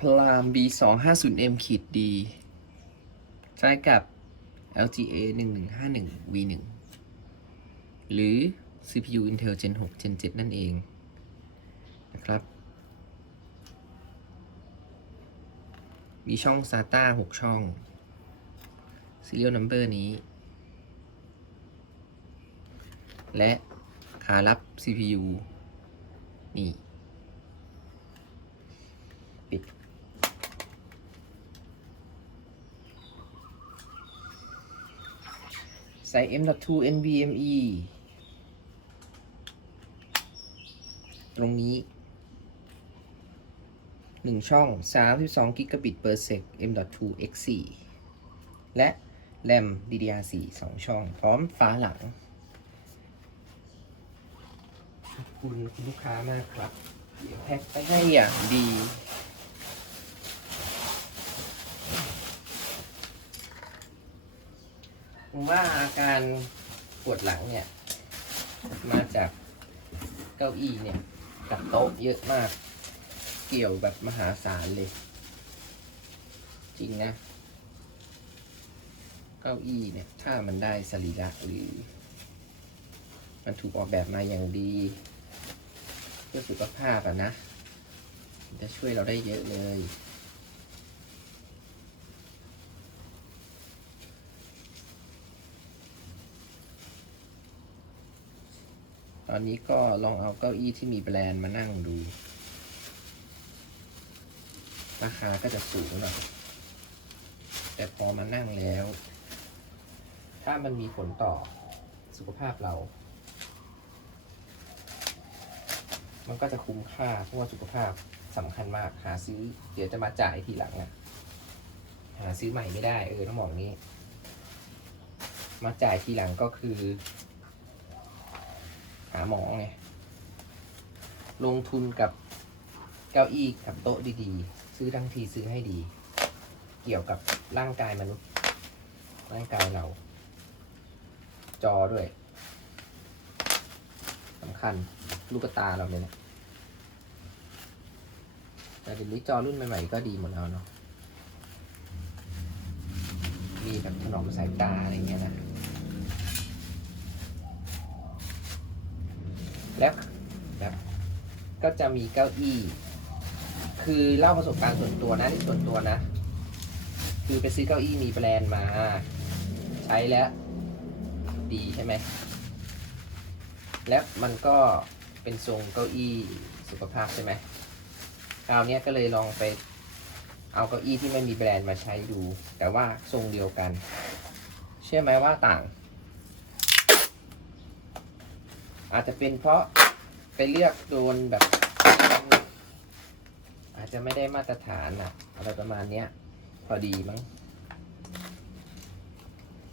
พลาม B 2 5 0 M ขีด D ใช้กับ LGA 1151 V 1หรือ CPU Intel Gen 6 Gen 7 นั่นเองนะครับ มีช่อง SATA 6 ช่อง Serial Number นี้ และขารับ CPU นี่ ใส่ M.2 NVMe ตรงนี้หนึ่งช่อง 32 กิกะบิต per sec M.2 X4 และ RAM DDR4 2 ช่อง พร้อมฝาหลัง ขอบคุณคุณลูกค้ามากครับ เดี๋ยวแพ็คไปให้อย่างดี ผม ว่าอาการปวดหลังเนี่ย มาจากเก้าอี้เนี่ย กับโต๊ะเยอะมาก เกี่ยวแบบมหาศาลเลย จริงนะ เก้าอี้เนี่ย ถ้ามันได้สรีระหรือ มันถูกออกแบบมาอย่างดีเพื่อสุขภาพอะนะ จะช่วยเราได้เยอะเลย ตอนนี้ก็ลองเอาเก้าอี้ที่มีแบรนด์มานั่งดู ราคาก็จะสูงหน่อยแต่พอมานั่งแล้ว ถ้ามันมีผลต่อสุขภาพเรา มันก็จะคุ้มค่าเพราะว่าสุขภาพสำคัญมาก หาซื้อ เดี๋ยวจะมาจ่ายทีหลังอะหาซื้อใหม่ไม่ได้เออต้องบอกองนี้ มาจ่ายทีหลังก็คือ หาหมอไง ลงทุนกับเก้าอี้กับโต๊ะดีๆ ซื้อทั้งทีซื้อให้ดี เกี่ยวกับร่างกายมนุษย์ ร่างกายเรา จอด้วยสำคัญลูกตาเราเนี่ยนะแต่เดี๋ยวนี้จอรุ่นใหม่ๆก็ดีหมดแล้วเนาะมีแบบถนอมสายตาอะไรเงี้ยนะ แล้วแบบก็จะมีเก้าอี้ คือเล่าประสบการณ์ส่วนตัวนะที่ส่วนตัวนะ คือไปซื้อเก้าอี้มีแบรนด์มา ใช้แล้ว ดีใช่ไหม แล้วมันก็เป็นทรงเก้าอี้สุขภาพใช่ไหมคราวนี้ก็เลยลองไปเอาเก้าอี้ที่ไม่มีแบรนด์มาใช้ดู แต่ว่าทรงเดียวกัน เชื่อไหมว่าต่าง อาจจะเป็นเพราะไปเลือกโดนแบบ อาจจะไม่ได้มาตรฐานอะอะไรประมาณเนี้ย พอดีมั้ง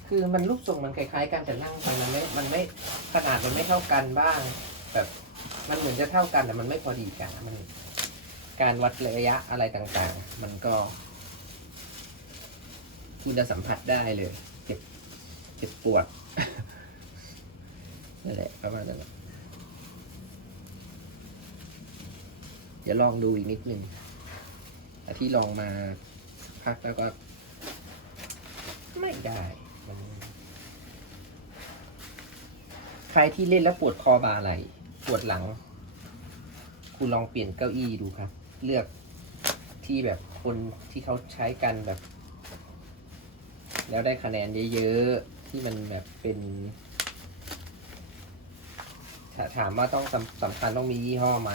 คือมันรูปทรงมันคล้ายๆกันแต่นั่งไปมันไม่มันไม่ขนาดมันไม่เท่ากันบ้าง แบบมันเหมือนจะเท่ากันแต่มันไม่พอดีกันมัน การวัดระยะอะไรต่างๆ มันก็คุณจะสัมผัสได้เลย เจ็บเจ็บปวด นั่นแหละประมาณนั้นแหละเดี๋ยวลองดูอีกนิดนึงแต่ที่ลองมาพักแล้วก็ ไม่ได้ใครที่เล่นแล้วปวดคอบาไหลปวดหลัง คุณลองเปลี่ยนเก้าอี้ดูครับ เลือกที่แบบคนที่เขาใช้กันแบบ แล้วได้คะแนนเยอะๆ ที่มันแบบเป็น ถาถามว่าต้องสำสำคัญต้องมียี่ห้อไหม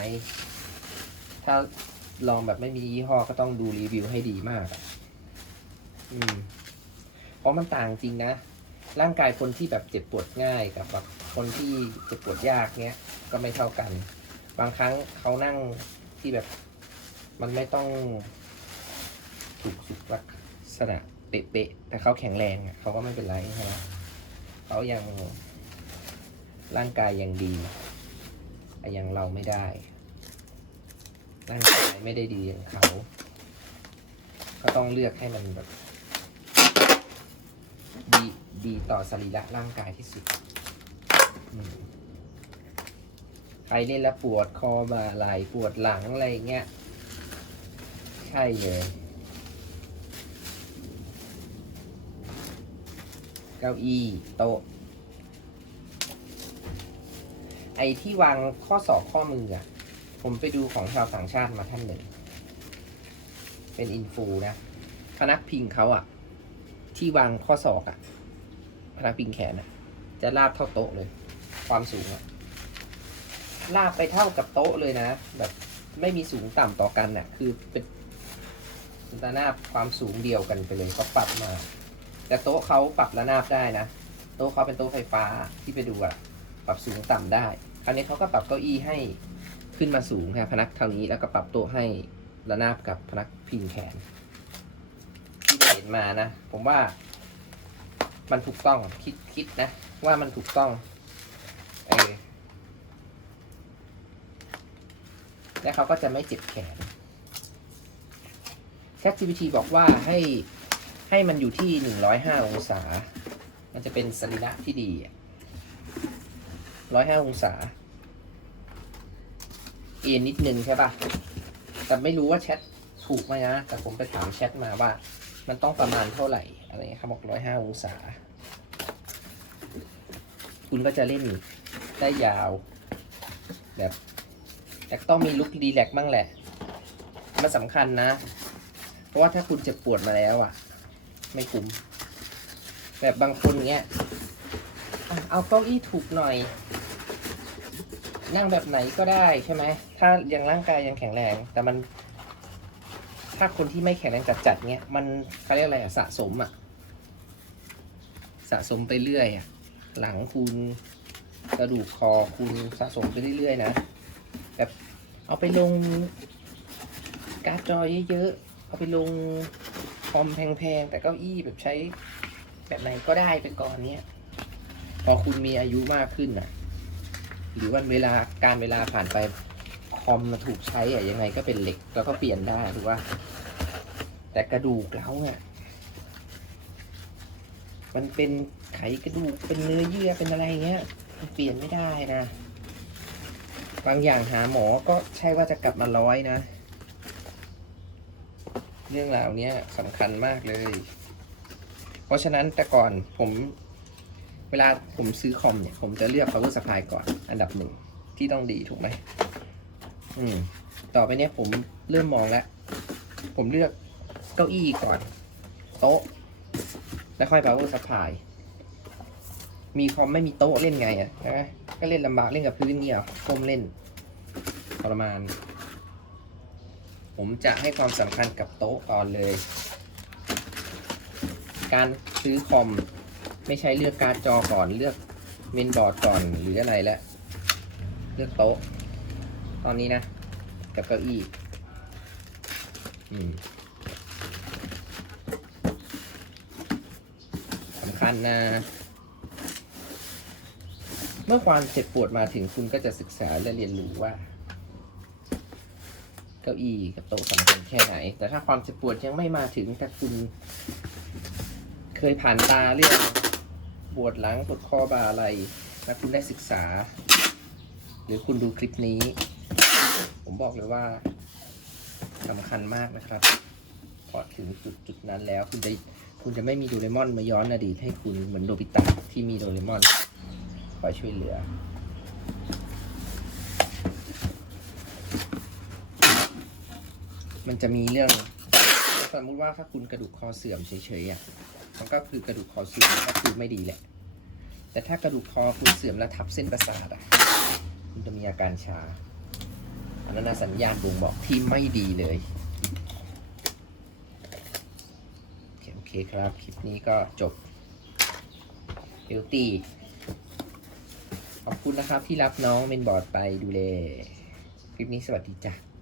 ถ้าลองแบบไม่มียี่ห้อก็ต้องดูรีวิวให้ดีมากอะอืม เพราะมันต่างจริงนะ ร่างกายคนที่แบบเจ็บปวดง่ายกับแบบคนที่เจ็บปวดยากเนี้ย ก็ไม่เท่ากัน บางครั้งเขานั่งที่แบบมันไม่ต้องถูกสุขลักษณะเป๊ะๆแต่เขาแข็งแรงอะเขาก็ไม่เป็นไรใช่ไหมเขายัง ร่างกายยังดีแต่ยังเราไม่ได้ ร่างกายไม่ได้ดีอย่างเขา ก็ต้องเลือกให้มันแบบดีดีต่อสรีระร่างกายที่สุด ใครเล่นแล้วปวดคอบ่าไหล่ปวดหลังอะไรเงี้ย ใช่เลยเก้าอี้โต๊ะ ไอ้ที่วางข้อศอกข้อมืออะผมไปดูของชาวต่างชาติมาท่านหนึ่ง เป็นอินฟูนะพนักพิงเขาอะที่วางข้อศอกอะพนักพิงแขนอะจะลาบเท่าโต๊ะเลย ความสูงอะลาบไปเท่ากับโต๊ะเลยนะ แบบไม่มีสูงต่ำต่อกันน่ะคือเป็นระนาบความสูงเดียวกันไปเลยเขาปรับมา แต่โต๊ะเขาปรับระนาบได้นะ โต๊ะเขาเป็นโต๊ะไฟฟ้าที่ไปดูอะ ปรับสูงต่ำได้ คราวนี้เขาก็ปรับเก้าอี้ให้ขึ้นมาสูงค่ะพนักเท่านี้แล้วก็ปรับโต๊ะให้ระนาบกับพนักพิงแขน ที่เห็นมานะ ผมว่ามันถูกต้องคิดคิดนะ ว่ามันถูกต้องเออและเขาก็จะไม่เจ็บแขน ChatGPT บอกว่าให้ให้มันอยู่ที่ 105 องศา มันจะเป็นสรีระที่ดีอะ 105องศา เอ็นนิดนึงใช่ปะแต่ไม่รู้ว่าแชทถูกไหมนะ แต่ผมไปถามแชทมาว่า มันต้องประมาณเท่าไหร่ อะไรเงี้ยเขาบอก105องศา คุณก็จะเล่นได้ยาว แบบแต่ต้องมีลุครีแลกบ้างแหละมันสำคัญนะ เพราะว่าถ้าคุณเจ็บปวดมาแล้วอะ ไม่คุ้มแบบบางคนเงี้ย เอาเก้าอี้ถูกหน่อย นั่งแบบไหนก็ได้ใช่ไหม ถ้ายังร่างกายยังแข็งแรง แต่มัน ถ้าคนที่ไม่แข็งแรงจัดๆเงี้ย มันเขาเรียกอะไรอะสะสมอะสะสมไปเรื่อยอะหลังคุณกระดูกคอคุณสะสมไปเรื่อยๆนะ แบบเอาไปลงการ์ดจอเยอะๆ เอาไปลงคอมแพงๆ แต่เก้าอี้แบบใช้แบบไหนก็ได้ไปก่อนเนี้ย พอคุณมีอายุมากขึ้นน่ะ หรือวันเวลาการเวลาผ่านไปคอมมาถูกใช้อะยังไงก็เป็นเหล็กแล้วก็เปลี่ยนได้ถูกว่าแต่กระดูกแล้วเนี่ยมันเป็นไขกระดูกเป็นเนื้อเยื่อเป็นอะไรเงี้ยมันเปลี่ยนไม่ได้นะบางอย่างหาหมอก็ใช่ว่าจะกลับมาร้อยนะ เรื่องราวเนี้ยสำคัญมากเลย เพราะฉะนั้นแต่ก่อนผม เวลาผมซื้อคอมเนี่ยผมจะเลือก power supply ก่อนอันดับหนึ่งที่ต้องดีถูกไหมอืม ต่อไปเนี้ยผมเริ่มมองแล้ว ผมเลือกเก้าอี้ก่อน โต๊ะ แล้วค่อย power supply มีคอมไม่มีโต๊ะเล่นไงอะ่ะใช่ไหมก็เล่นลำบากเล่นกับพื้นเนี่ยก้มเล่นทรมาน ผมจะให้ความสำคัญกับโต๊ะก่อนเลย การซื้อคอม ไม่ใช่เลือกการจอก่อนเลือกเมนบอร์ดก่อนหรืออะไรแล้วเลือกโต๊ะ ตอนนี้นะ กับเก้าอี้สำคัญนะ เมื่อความเจ็บปวดมาถึงคุณก็จะศึกษาและเรียนรู้ว่า เก้าอี้กับโต๊ะสำคัญแค่ไหน แต่ถ้าความเจ็บปวดยังไม่มาถึงแต่คุณ เคยผ่านตาเรื่อง ปวดหลังปวดคอบ่าอะไรแล้วคุณได้ศึกษา หรือคุณดูคลิปนี้ ผมบอกเลยว่าสำคัญมากนะครับ พอถึงจุดจุดนั้นแล้วคุณจะคุณจะไม่มีโดเรมอนมาย้อนอดีตให้คุณเหมือนโดบิตะที่มีโดเรมอนคอยช่วยเหลือมันจะมีเรื่องสมมติว่าถ้าคุณกระดูกคอเสื่อมเฉยๆอะ มันก็คือกระดูกคอเสื่อมก็คือไม่ดีแหละ แต่ถ้ากระดูกคอคุณเสื่อมแล้วทับเส้นประสาทอะคุณจะมีอาการชาอันนั้นนะสัญญาณบ่งบอกที่ไม่ดีเลยโอเคโอเคครับ คลิปนี้ก็จบเฮลตี้ขอบคุณนะครับที่รับน้องเมนบอร์ดไปดูแลคลิปนี้สวัสดีจ้ะ